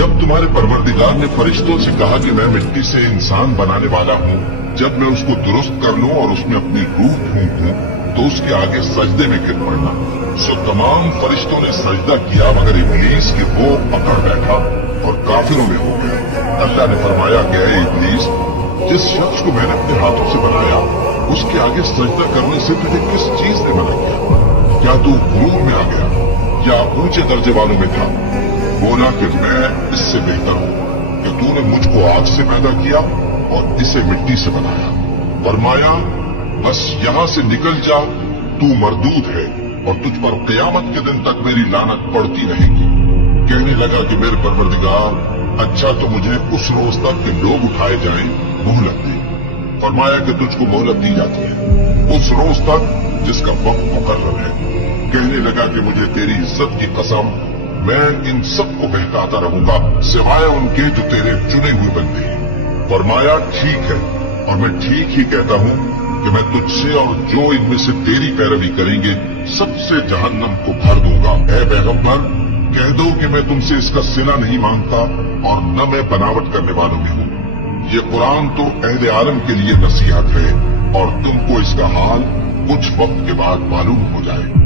जब तुम्हारे परवरदिगार ने फरिश्तों से कहा कि मैं मिट्टी से इंसान बनाने वाला हूँ, जब मैं उसको दुरुस्त कर लूं और उसमें अपनी रूह फूंक दूं, तो उसके आगे सजदे में गिर पड़ना। सो तमाम फरिश्तों ने सजदा किया मगर इब्लीस के वो पकड़ बैठा और काफिरों में हो गया। अल्लाह ने फरमाया कि ऐ इब्लीस, जिस शख्स को मैंने अपने हाथों से बनाया उसके आगे सजदा करने से तुझे किस चीज ने मना किया? क्या तू गुरूर में आ गया या ऊंचे दर्जे वालों में था? बोला कि मैं इससे बेहतर हूँ कि तूने मुझको आग से पैदा किया और इसे मिट्टी से बनाया। फरमाया बस यहाँ से निकल जा, तू मरदूद है और तुझ पर क़यामत के दिन तक मेरी लानत पड़ती रहेगी। कहने लगा कि मेरे परवरदिगार, अच्छा तो मुझे उस रोज तक के लोग उठाए जाएं मोहलत दे। फरमाया कि तुझको मोहलत दी जाती है उस रोज तक जिसका वक्त मुकर्रर है। कहने लगा कि मुझे तेरी इज्जत की कसम, मैं इन सबको बहकाता रहूंगा सिवाय उनके जो तेरे चुने हुए बंदे हैं। फरमाया ठीक है, और मैं ठीक ही कहता हूँ कि मैं तुझसे और जो इनमें से तेरी पैरवी करेंगे सबसे जहन्नम को भर दूंगा। ऐ पैगंबर, कह दो कि मैं तुमसे इसका सिला नहीं मांगता और न मैं बनावट करने वालों में हूँ। ये कुरान तो अहले आलम के लिए नसीहत है और तुमको इसका हाल कुछ वक्त के बाद मालूम हो जाए।